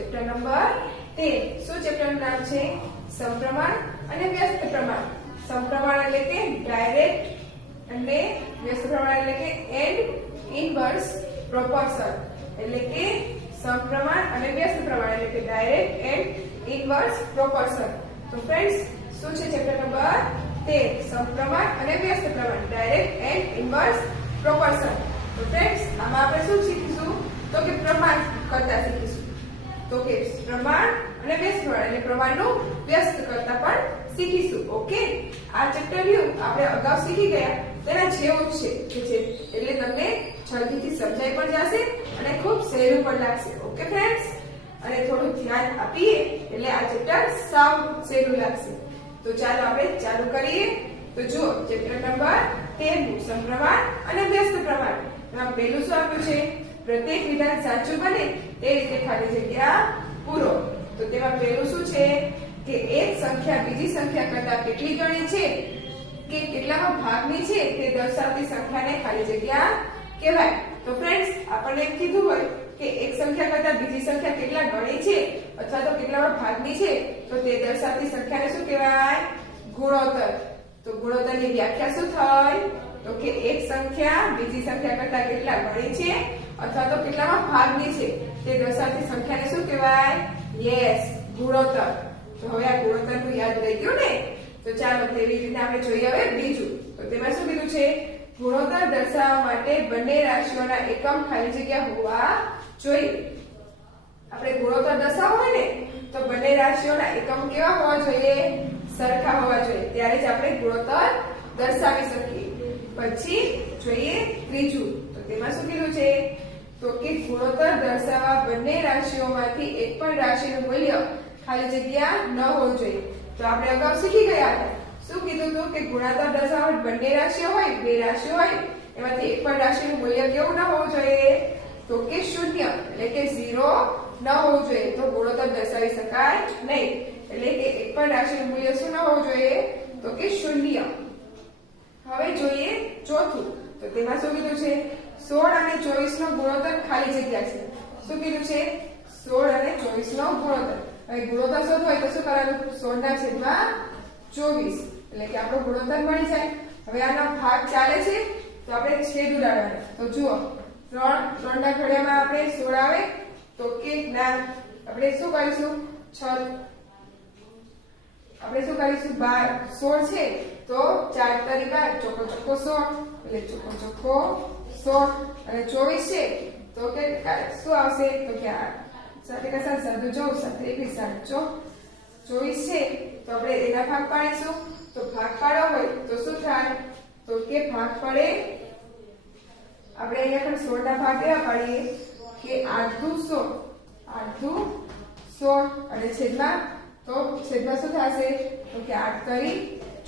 Chapter number 13. શું ચેપ્ટરનું નામ છે? સમપ્રમાણ અને વ્યસ્ત પ્રમાણ. સમપ્રમાણ એટલે કે ડાયરેક્ટ અને વ્યસ્ત પ્રમાણ એટલે કે એન્ડ ઇનવર્સ પ્રોપોર્શન. એટલે કે સમપ્રમાણ અને વ્યસ્ત પ્રમાણ એટલે કે ડાયરેક્ટ એન્ડ ઇનવર્સ પ્રોપોર્શન. તો ફ્રેન્ડ્સ, શું છે ચેપ્ટર નંબર 13? સમપ્રમાણ અને વ્યસ્ત પ્રમાણ, ડાયરેક્ટ એન્ડ ઇનવર્સ પ્રોપોર્શન. તો ફ્રેન્ડ્સ, આમાં આપણે શું શીખીશું? તો કે પ્રમાણ કરતા શીખીશું. તો કે પ્રમાણ અને વ્યસ્ત પ્રમાણ એટલે પ્રમાણનું વ્યસ્ત કરતા પણ શીખીશું. ઓકે, આ ચેપ્ટર વ્યૂ આપણે અગાઉ શીખી ગયા તેના જેવું જ છે એટલે તમને જલ્દીથી સમજાઈ પણ જશે અને ખૂબ સહેલું પણ લાગશે. ઓકે ફ્રેન્ડ્સ, અને થોડું ધ્યાન આપીએ એટલે આ ચેપ્ટર સાવ સહેલું લાગશે. તો ચાલો આપણે ચાલુ કરીએ. તો જુઓ, ચેપ્ટર નંબર 13 સમપ્રમાણ અને વ્યસ્ત પ્રમાણ. એમાં પહેલું શું આપ્યું છે? પ્રત્યેક વિધાન સાચું બને તે રીતે ખાલી જગ્યા પૂરો. તો તેમાં પહેલું શું છે કે એક સંખ્યા બીજી સંખ્યા કરતા કેટલી ગણી છે કે કેટલામાં ભાગની છે તે દર્શાવતી સંખ્યાને ખાલી જગ્યા કહેવાય. તો ફ્રેન્ડ્સ, આપણને એમ કીધું હોય કે એક સંખ્યા કરતા બીજી સંખ્યા કેટલા ગણી છે અથવા તો કેટલામાં ભાગની છે તો તે દર્શાવતી સંખ્યાને શું કહેવાય? ગુણોત્તર. તો ગુણોત્તરની વ્યાખ્યા શું થઈ? તો કે એક સંખ્યા બીજી સંખ્યા કરતા કેટલા ગણી છે અથવા તો કેટલામાં ભાગની છે તે દર્શાવતી સંખ્યાને શું કહેવાય? યસ, ગુણોત્તર. તો હવે આ ગુણોત્તરનું યાદ રહી ગયું ને? તો ચાલો તેવી રીતે આપણે જોઈએ હવે બીજું. તો તેમાં શું કીધું છે? ગુણોત્તર દર્શાવવા માટે બંને રાશિઓના એકમ ખાલી જગ્યા હોવા જોઈએ. આપણે ગુણોત્તર દર્શાવવો હોય ને તો બંને રાશિઓના એકમ કેવા હોવા જોઈએ? સરખા હોવા જોઈએ. ત્યારે જ આપણે ગુણોત્તર દર્શાવી શકીએ. પછી જોઈએ ત્રીજું. તો તેમાં શું કીધું છે? તો કે ગુણોત્તર દર્શાવવા બંને રાશિઓમાંથી એક પણ રાશિનું મૂલ્ય ખાલી જગ્યા ન હોવું જોઈએ. તો આપણે અગાઉ શીખી ગયા હતા. શું કીધું હતું કે ગુણોત્તર દર્શાવવા બંને રાશિઓ હોય, બે રાશિઓ હોય, એમાંથી એક પણ રાશિનું મૂલ્ય કેવું ન હોવું જોઈએ? તો કે શૂન્ય એટલે કે 0 ન હોવું જોઈએ. તો ગુણોત્તર દર્શાવી શકાય નહીં. એટલે કે એક પણ રાશિનું મૂલ્ય શું ન હોવું જોઈએ? તો કે શૂન્ય. હવે જોઈએ ચોથું. તો તેમાં શું કીધું છે? 16 અને 24 નો ગુણોત્તર ખાલી જગ્યા છે. શું કીધું છે? 16 અને 24 નો ગુણોત્તર. હવે ગુણોત્તર શોધવો હોય તો શું કરવાનું? 16 ના છેદમાં 24 એટલે કે આપણો ગુણોત્તર મળી જાય. હવે આનો ભાગ ચાલે છે તો આપણે છેદ ઉડાડવાનો. તો જુઓ, 3 ના ઘડિયામાં આપણે 16 આવે તો કે ના, આપણે શું કરીશું? 6 આપણે શું કરીશું? 16 છે તો 4 તરી 12, ચોકો ચોકો 16 એટલે ચોકો ચોકો 16 અને 24 છે તો કે શું આવશે? તો કે 8 7 7 14 7 21 24 છે તો આપણે એના ભાગ પાડીશું. તો ભાગ પાડવો હોય તો શું થાય? તો કે ભાગ પડે આપણે અહીંયા પણ 16 ના ભાગ કેવા પાડીએ કે 8 દુ 16 8 દુ 16 અને છેદમાં શું થશે? તો કે 8 તરી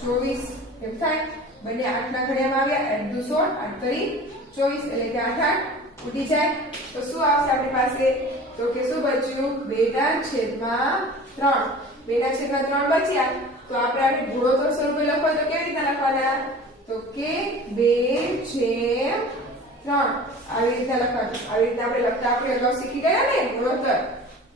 24 એમ થાય. બંને 8 ના ઘડિયામાં આવ્યા, 8 દુ 16 8 તરી 24 એટલે કે 8 8 ઉડી જાય. તો શું આવશે આપણી પાસે? તો કે શું બચ્યું? 2 ના છેદમાં 3. 2 ના છેદમાં 3 બચ્યા. તો આપણે ગુણોત્તર સ્વરૂપે લખો તો કેવી રીતે લખવાના? તો કે 2/3 આવી રીતે લખવાનું. આવી રીતે આપણે લખતા આપણે અગાઉ શીખી ગયા ને ગુણોત્તર.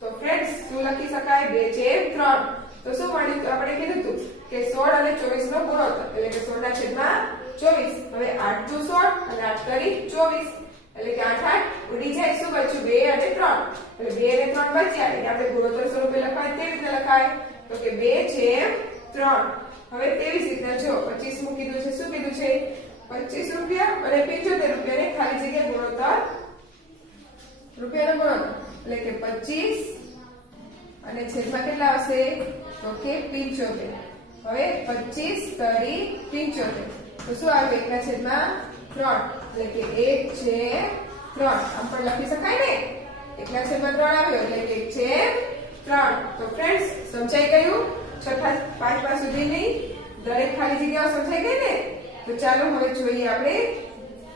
તો ફ્રેન્ડ્સ, શું લખી શકાય? 2/3. તો શું મળ્યું? તો આપણે કીધું હતું કે 16 અને 24 નો ગુણોત્તર એટલે કે 16 ના છેદમાં 24. હવે 8 દુ 16 અને 8 તરી 24 એટલે કે 8 8 ઉડી જાય. શું બચ્યું? 2 અને 3 એટલે 2 અને 3 બચ્યા એટલે આપણે ગુણોત્તર સ્વરૂપે લખાય કેવી રીતે લખાય? તો કે 2/3. હવે તેવી જ રીતના જો 25 મૂકી દીધું છે. શું કીધું છે? 25 રૂપિયા અને 75 રૂપિયાને ખાલી જગ્યા ગુણોત્તર રૂપિયાનો ગુણોત્તર એટલે કે 25 અને છેદમાં કેટલા આવશે? તો કે 75. હવે 25 તરી 75 તો શું આવે? 1 ના છેદમાં 3 એટલે કે 1/3. આમ પણ લખી શકાય ને? 1 ના છેદમાં 3 આવ્યો એટલે કે 1/3. તો ફ્રેન્ડ્સ, સમજાઈ ગયું? છઠ્ઠા 5 સુધીની દરેક ખાલી જગ્યાઓ સમજાઈ ગઈ ને? તો ચાલો હવે જોઈએ આપણે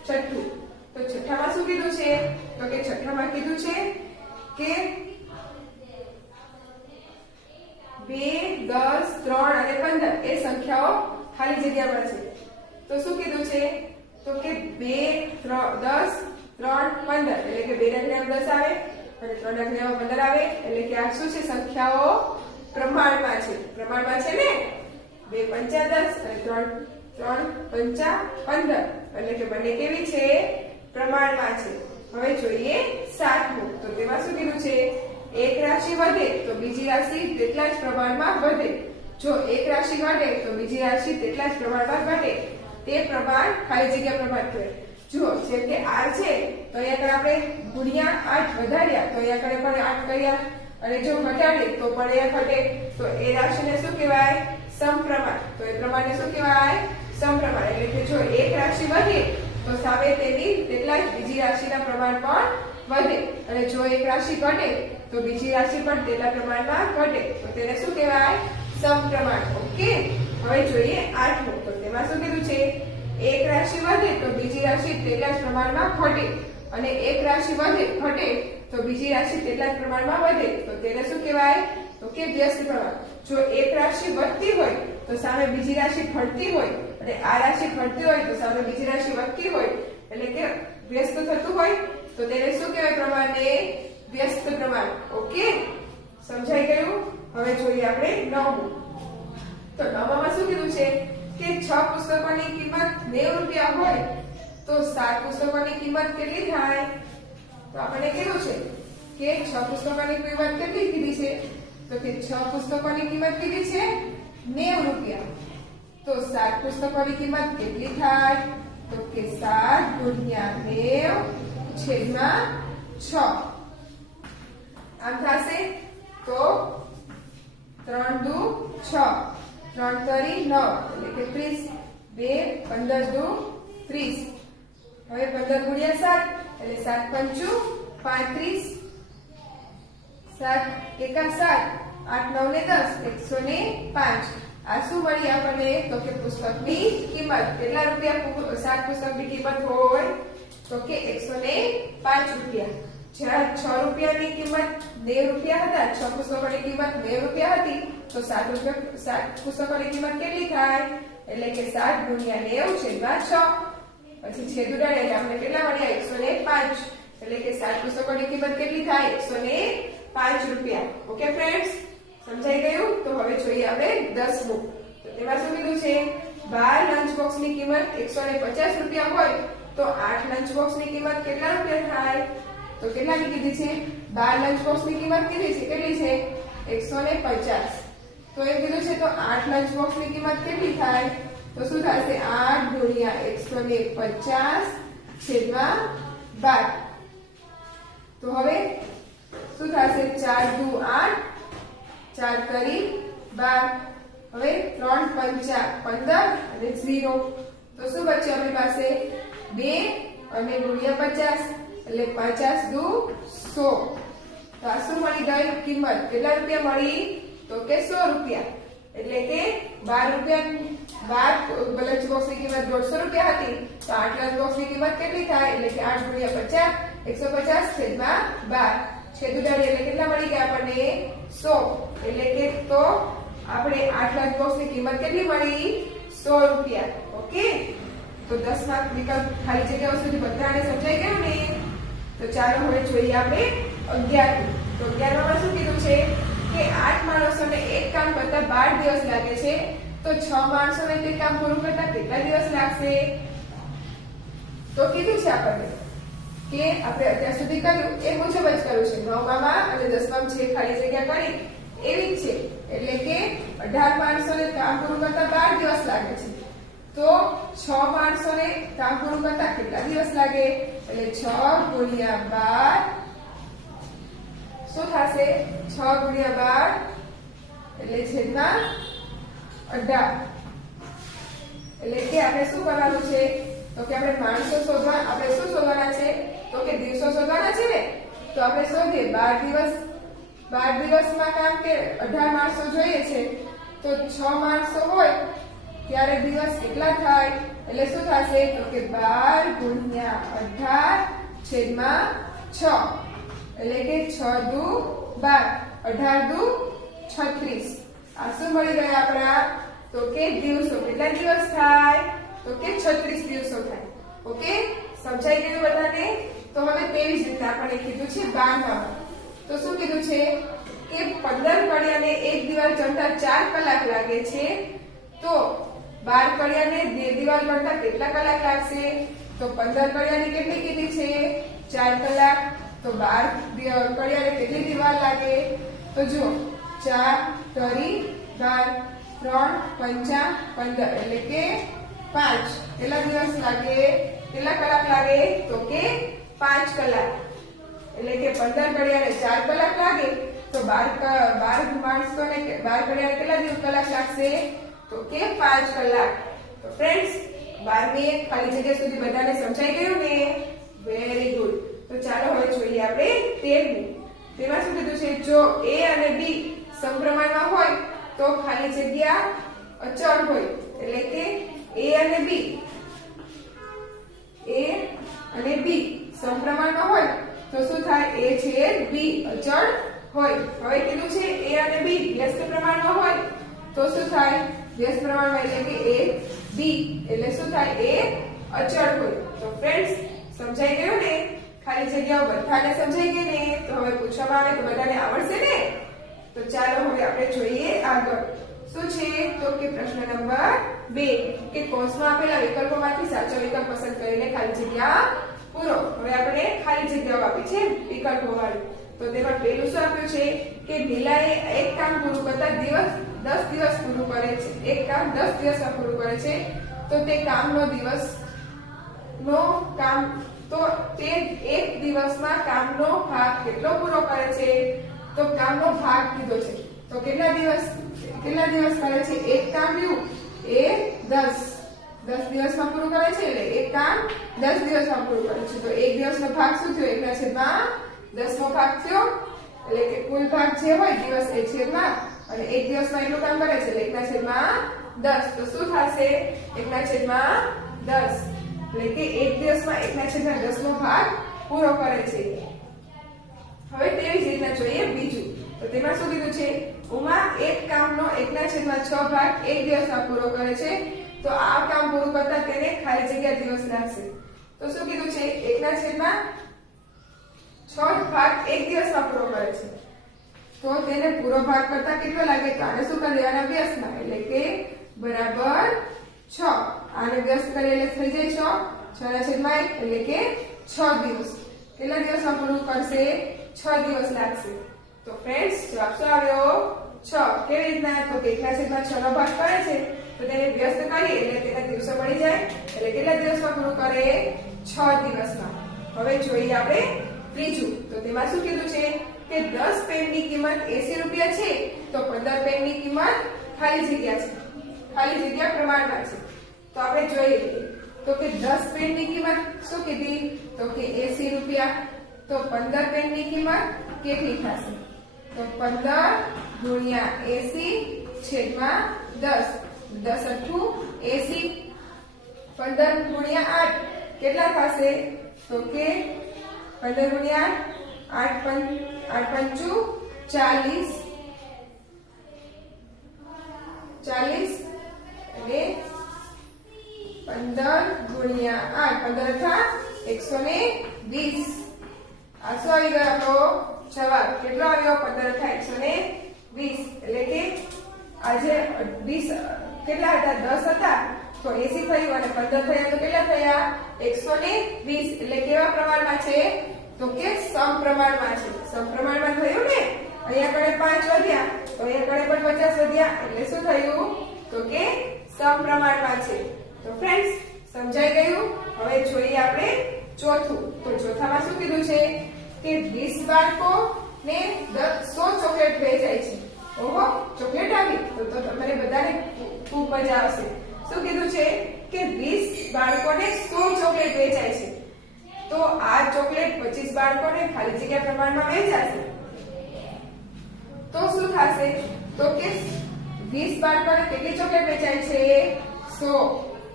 છઠ્ઠું. તો છઠ્ઠામાં શું કીધું છે? તો કે છઠ્ઠામાં કીધું છે કે 2 10 3 અને 15 એ સંખ્યાઓ ખાલી જગ્યામાં છે. તો શું કીધું છે? તો કે 2 10 3 15 એટલે કે 2 ના ઘડિયામાં 10 આવે અને 3 ના ઘડિયામાં 15 આવે એટલે કે આ શું છે સંખ્યાઓ પ્રમાણમાં છે ને 2 પંચા 10 અને 3 પંચા 15 એટલે કે બંને કેવી છે પ્રમાણમાં છે. હવે જોઈએ 7મું. તો તેમાં શું કીધું છે એક રાશિ વધે તો બીજી રાશિ તેટલા જ પ્રમાણમાં વધે. જો એક રાશિ ઘટે તો બીજી રાશિ તેટલા જ પ્રમાણમાં ઘટે. તે પ્રમાણ ખાલી જગ્યા પ્રમાણ કહેવાય. જુઓ જેમ કે r છે તો અહીંયા આગળ આપણે ગુણ્યા 8 વધાર્યા તો અહીંયા આગળ પણ 8 કર્યા અને જો ઘટાડે તો પણ અહીંયા ઘટે. તો એ રાશિને શું કહેવાય સમપ્રમાણ. તો એ પ્રમાણને શું કહેવાય સમપ્રમાણ. એટલે કે જો એક રાશિ વધે તો સામે તેની તેટલા જ બીજી રાશિના પ્રમાણ પણ વધે અને જો એક રાશિ ઘટે તો બીજી રાશિ પણ તેટલા પ્રમાણમાં ઘટે. તો તેને શું કહેવાય સમપ્રમાણ. ઓકે. હવે જોઈએ 8મું. તો તેમાં શું કીધું છે એક રાશિ વધે તો બીજી રાશિ તેટલા જ પ્રમાણમાં ઘટે અને એક રાશિ ઘટે તો બીજી રાશિ તેટલા જ પ્રમાણમાં વધે. તો તેને શું કહેવાય તો કે વ્યસ્ત પ્રમાણ. જો એક રાશિ વધતી હોય તો સામે બીજી રાશિ ઘટતી હોય અને આ રાશિ ઘટતી હોય તો સામે બીજી રાશિ વધતી હોય એટલે કે વ્યસ્ત થતું હોય તો તેને શું કહેવાય પ્રમાણને વ્યસ્ત પ્રમાણ. ઓકે સમજાઈ ગયું. હવે જોઈએ આપણે 9મું. તો 9માં શું કીધું છે કે 6 પુસ્તકોની કિંમત 90 રૂપિયા હોય તો 7 પુસ્તકોની કિંમત કેટલી થાય. તો આપણને કીધું છે કે 6 પુસ્તકોની કિંમત કેટલી કીધી છે તો કે 6 પુસ્તકોની કિંમત કીધી છે 90 રૂપિયા. તો 7 પુસ્તકોની કિંમત કેટલી થાય તો કે 7 ગુણ્યા 90 છેદમાં 6. આમ થશે તો 3 દુ 6 3 તરી 9 એટલે કે 30. 2 15 દુ 30. હવે 15 ગુણ્યા 7 એટલે 7 પંચું 35. 7 એકા 7 8 9 ને 10 105. આ શું મળી આપણને તો કે પુસ્તકની કિંમત. કેટલા રૂપિયા 7 પુસ્તકની કિંમત હોય તો કે 105 રૂપિયા. જ્યાં 6 રૂપિયાની કિંમત 90 રૂપિયા હતા 6 પુસ્તકોની કિંમત 90 રૂપિયા હતી તો 7 પુસ્તકોની કિંમત કેટલી થાય એટલે કે 7 ગુણ્યા 90 છેદમાં 6. પછી છેદ ઉડાડે એટલે આપણે કેટલા મળ્યા 105. એટલે કે 7 પુસ્તકોની કિંમત કેટલી થાય 105 રૂપિયા. ઓકે ફ્રેન્ડ્સ સમજાઈ ગયું. તો હવે જોઈએ આપણે 10મું. તો તેમાં શું કીધું છે 12 લંચ બોક્સની કિંમત 150 રૂપિયા હોય તો 8 લંચ બોક્સની કિંમત કેટલા રૂપિયા થાય તો કેટલાની કીધી છે 12 લંચ બોક્સની કિંમત કીધી છે કેટલી છે 150. તો એ કીધું છે તો 8 લંચ બોક્સની કિંમત કેટલી થાય તો શું થશે 8 ગુણ્યા 150 છેદમાં 12. તો હવે શું થશે 4 દુ 8 4 કરી 12. હવે 3 પંચા 15 અને 0. તો શું બચ્યું આપણી પાસે 2 અને ગુણ્યા 50 એટલે 50 દુ 100. તો આ શું મળી ગઈ કિંમત. કેટલા રૂપિયા મળી તો કે 100 રૂપિયા. એટલે કે 12 રૂપિયા 12 લંચ બોક્સની કિંમત 150 રૂપિયા હતી તો 8 લંચ બોક્સની કિંમત કેટલી થાય એટલે કે 8 ગુણ્યા 50 150 છેદમાં 12. છેદ ઉડાડીએ એટલે કેટલા મળી ગયા આપણને 100. એટલે કે તો આપણે 8 લંચ બોક્સની કિંમત કેટલી મળી 100 રૂપિયા. ઓકે. તો 10 માર્ક વિકલ્પ ખાલી જગ્યાઓ સુધી બધાને સમજાઈ ગયું ને. તો ચાલો હવે જોઈએ આપણે 11મું. તો 11માં શું કીધું છે કે 8 માણસોને એક કામ કરતા 12 દિવસ લાગે છે તો 6 માણસોને તે કામ પૂરું કરતા કેટલા દિવસ લાગશે. તો કીધું છે આપણને કે આપણે અત્યાર સુધી કર્યું એ મુજબ જ કર્યું છે. 9માં અને 10માં જે ખાલી જગ્યા કરી એવી જ છે. એટલે કે 18 માણસોને કામ પૂરું કરતા 12 દિવસ લાગે છે તો 6 માણસોને કામ પૂરું કરતા કેટલા દિવસ લાગે એટલે 6 ગુણ્યા 12 શું થશે 6 ગુણ્યા 12 એટલે છેદમાં 18. એટલે કે આપણે શું કરવાનું છે તો કે આપણે માણસો શોધવા આપણે શું શોધવાના છે તો કે દિવસો શોધવાના છે ને. તો આપણે શોધીએ 12 દિવસમાં કામ કે 18 માણસો જોઈએ છે તો 6 માણસો હોય ત્યારે દિવસ કેટલા થાય એટલે શું થશે તો કે 12 ગુણ્યા 18 છેદમાં 6. એટલે કે 6 દુ 12 18 દુ 36. આ શું મળી ગયા આપણા તો કે દિવસો. કેટલા દિવસ થાય તો કે 36 દિવસો થાય. ઓકે સમજાઈ ગયું બધાને. તો હવે તેવી જ રીતે આપણે કીધું છે 12માં તો શું કીધું છે કે 15 કડિયાને એક દિવાલ ચણતા 4 કલાક લાગે છે, તો 12 કડિયાને દિવાલ ચણતા કેટલા કલાક લાગશે? તો 15 કડિયાને કેટલી કીધી છે? 4 કલાક. તો 12 કડિયાને કેટલી દિવાલ લાગે? તો જો 4 તરી 12 3 પંચા 15 એટલે કે 5. કેટલા દિવસ લાગે? કેટલા કલાક લાગે? તો કે 5 કલાક. એટલે કે 15 ઘડિયાળે 4 કલાક લાગે, તો 12 માણસોને 12 ઘડિયાળે કેટલા દિવસ કલાક લાગશે? તો કે 5 કલાક. તો ફ્રેન્ડ્સ 12મી ખાલી જગ્યા સુધી બધાને સમજાઈ ગયું ને? Very good. તો ચાલો હવે જોઈએ આપણે 13મી. તેમાં શું કીધું છે? જો A અને B સમપ્રમાણમાં હોય તો ખાલી જગ્યા અચળ હોય. એટલે કે A અને B સમપ્રમાણમાં હોય તો શું થાય? A છેદ B અચળ હોય. હવે કીધું છે A અને B વ્યસ્ત પ્રમાણમાં હોય તો શું થાય? વ્યસ્ત પ્રમાણમાં એટલે કે A B એટલે શું થાય? A અચળ હોય. તો ફ્રેન્ડ્સ સમજાઈ ગયું ને? ખાલી જગ્યાઓ બધાને સમજાઈ ગઈ ને? તો હવે પૂછવામાં આવે તો બધાને આવડશે ને? તો ચાલો હવે આપણે જોઈએ આગળ શું છે. તો કે પ્રશ્ન નંબર 2 કે કૌંસમાં આપેલા વિકલ્પોમાંથી સાચો વિકલ્પ પસંદ કરીને ખાલી જગ્યા પૂરો. હવે આપણે ખાલી જગ્યાઓ આપી છે વિકલ્પો વાળી. તો તેમાં પહેલું શું આપ્યું છે કે નીલાએ એક કામ પૂરું કરતા 10 દિવસ પૂરું કરે છે. એક કામ 10 દિવસમાં પૂરું કરે છે, તો તે કામનો તો તે એક દિવસમાં કામનો ભાગ કેટલો પૂરો કરે છે? તો કામનો ભાગ કીધો છે. તો કેટલા દિવસ કરે છે? એક કામ રહ્યું એ 10 દિવસમાં પૂરું કરે છે, એટલે એક કામ 10 દિવસમાં પૂરું કરે છે. તો એક દિવસનો ભાગ શું થયો? 1/10નો ભાગ થયો. એટલે કે કુલ ભાગ જે હોય દિવસ એ છેદમાં, અને એક દિવસમાં એટલું કામ કરે છે એટલે 1/10. તો શું થશે? 1/10. એટલે કે એક દિવસમાં 1/10નો ભાગ પૂરો કરે છે. હવે તેવી જ રીતના જોઈએ બીજું. તો તેમાં શું કીધું છે? ઉમા એક કામનો 1/6 ભાગ એક દિવસમાં પૂરો કરે છે, તો આ કામ પૂરું કરતા તેને ખાલી જગ્યા દિવસ લાગશે. તો શું કીધું છે? 1/6 ભાગ એક દિવસમાં પૂરો કરે છે, તો તેને પૂરો ભાગ કરતા કેટલો લાગે? તો આને શું કરી દેવાના? વ્યસ્તમાં. એટલે કે બરાબર 6. આને વ્યસ્ત કરીએ એટલે થઈ જાય 6/1 એટલે કે 6 દિવસ. કેટલા દિવસમાં પૂરું કરશે? 6 દિવસ લાગશે. તો ફ્રેન્ડ્સ જવાબ શું આવ્યો? 6. કેવી રીતના? તો 1/6 નો ભાગ કરે છે, તો તેને વ્યસ્ત કરીએ એટલે તેના દિવસો મળી જાય. એટલે કેટલા દિવસમાં પૂરું કરે? 6 દિવસમાં. હવે જોઈએ આપણે ત્રીજું. તો તેમાં શું કીધું છે કે 10 પેનની કિંમત 80 રૂપિયા છે, તો 15 પેનની કિંમત ખાલી જગ્યા છે, ખાલી જગ્યા પ્રમાણમાં છે. તો આપણે જોઈએ તો કે 10 પેનની કિંમત શું કીધી? તો કે 80 રૂપિયા. તો 15 પેનની કિંમત કેટલી થશે? તો 15 ગુણ્યા 80 છેદમાં 10. 10 × 80. 15 ગુણ્યા 8 કેટલા થશે? તો કે 15 ગુણ્યા 8 પંચું 40. 40 એટલે 15 ગુણ્યા 8 15 × 120. આ શું આવી ગયો આપણો જવાબ? કેટલો આવ્યો? 15 × 120. એટલે કે આજે 20 કેટલા હતા? 10 હતા તો 80 થયું, અને 15 થયા તો કેટલા થયા? 120. એટલે કેવા પ્રમાણમાં છે? તો કે સમપ્રમાણમાં છે. સમપ્રમાણમાં થયું ને? અહીંયા કડે 5 વધ્યા તો અહીંયા કડે પણ 50 વધ્યા, એટલે શું થયું? તો કે સમપ્રમાણમાં છે. તો ફ્રેન્ડ્સ સમજાઈ ગયું? હવે જોઈએ આપણે ચોથું. તો ચોથામાં શું કીધું છે કે 20 બાળકોને 100 ચોકલેટ વેચાય છે. ઓહો, ચોકલેટ આવી તો તમારે બધાને ખૂબ મજા આવશે. શું કીધું છે કે 20 બાળકોને 100 ચોકલેટ વેચાય છે, તો આ ચોકલેટ 25 બાળકોને ખાલી જગ્યા પ્રમાણમાં વેચાશે, તો શું થશે? તો કે 20 બાળકોને કેટલી ચોકલેટ વેચાય છે? 100.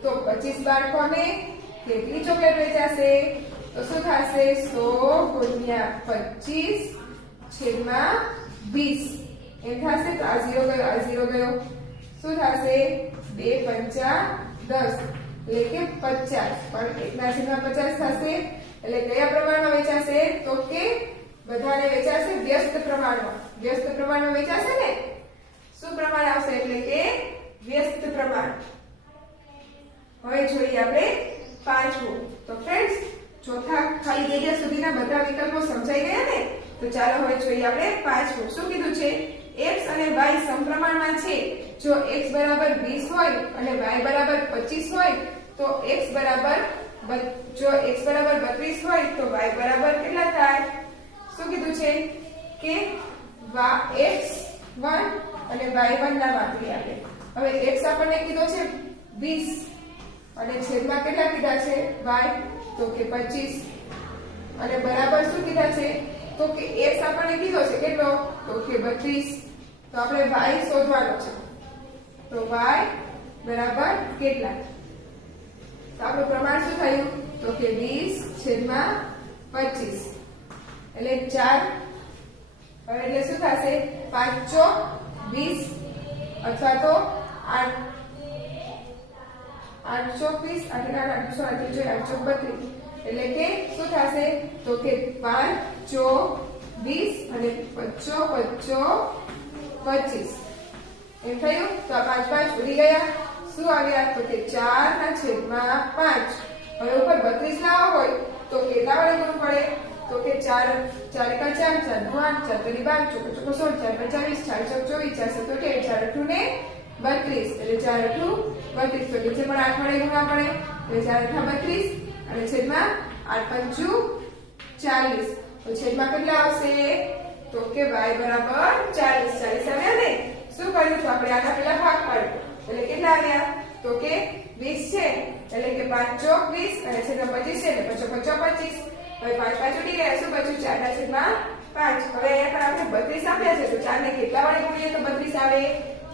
તો 25 બાળકોને કેટલી ચોકલેટ વેચાશે? તો શું થશે? 100 ગુણ્યા 25 છેદમાં 20. એમ થશે. તો આ 0 ગયો, આ 0 ગયો. શું થશે? 2 પંચા 10 એટલે કે 50. પણ 1/50 થશે. એટલે કયા પ્રમાણમાં વેચાશે? તો કે બધાને વેચાશે વ્યસ્ત પ્રમાણમાં. વ્યસ્ત પ્રમાણમાં વેચાશે ને, શું પ્રમાણ આવશે એટલે કે વ્યસ્ત પ્રમાણ. હવે જોઈએ આપણે પાંચમું. તો ફ્રેન્ડ્સ, ચોથા ખાલી જગ્યા સુધીના બધા વિકલ્પો સમજાઈ ગયા ને? તો ચાલો હવે જોઈએ આપણે પાંચમું. શું કીધું છે? x અને y સમપ્રમાણમાં છે. જો x બરાબર 20 હોય અને y બરાબર 25 હોય તો x બરાબર જો x બરાબર 32 હોય તો y બરાબર કેટલા થાય? શું કીધું છે કે x1 અને y1 ના વાપરી આપે. હવે x આપણને કીધો છે 20 અને છેદમાં કેટલા કીધા છે y? તો કે 25 અને બરાબર શું કીધા છે? તો કે x આપણને કીધો છે કેટલો? તો કે 32. તો આપણે y શોધવાનો છે. તો y બરાબર કેટલા? તો આપણું પ્રમાણ શું થયું? તો કે 20/25 એટલે 4. હવે એટલે શું થશે? 5 ચોક 20 અથવા તો 8 ચોક 20 એટલે 8 ચોક 32 એટલે કે શું થશે? તો કે 5 ચોક 20 અને 5 ચોક 25 એમ થયું. તો આ 5 5 ઉડી ગયા. શું આવ્યા? તો કે 4/5. હવે ઉપર 32 લાવવા હોય તો કેટલા વડે ગુણવું પડે? તો કે 4 4 × 4 4 × 8 4 × 12 ચોક 16 4 × 24 4 ચોક 24 4 7 4 4 8 ને 32 એટલે 4 8 32. તો નીચે પણ 8 વડે ગુણવા પડે એટલે 4 8 32 અને છેદમાં 8 5 40. તો છેદમાં કેટલા આવશે? તો કે y બરાબર 40. 40 આવ્યા ને? શું કર્યું? તો આપણે આના પેલા ભાગ પાડ્યો એટલે કેટલા આવ્યા? તો કે 20 છે એટલે કે 5 ચોક 20 અને છેદમાં 25 છે એટલે 5 ચોક 25. હવે 5 5 ઉડી ગયા. શું બચ્યું? 4/5. હવે અહીંયા પણ આપણે 32 આપ્યા છે તો 4 ને કેટલા વડે ગુણીએ તો 32 આવે?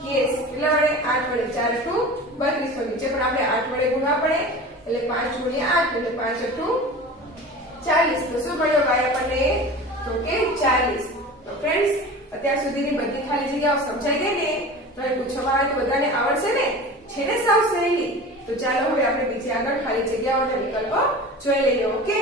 યસ. કેટલા વડે? 8 વડે. 4 8 32. તો નીચે પણ આપણે 8 વડે ગુણવા પડે એટલે 5 × 8 એટલે 5 8 40. તો શું મળ્યો y આપણને? તો કે 40. તો ફ્રેન્ડ્સ, અત્યાર સુધીની બધી ખાલી જગ્યાઓ સમજાઈ ગઈ ને? તો એ પૂછવામાં આવે તો બધાને આવડશે ને? છે ને સાવ સહેલી? તો ચાલો હવે આપણે બીજી આગળ ખાલી જગ્યાઓના વિકલ્પો જોઈ લઈએ. ઓકે.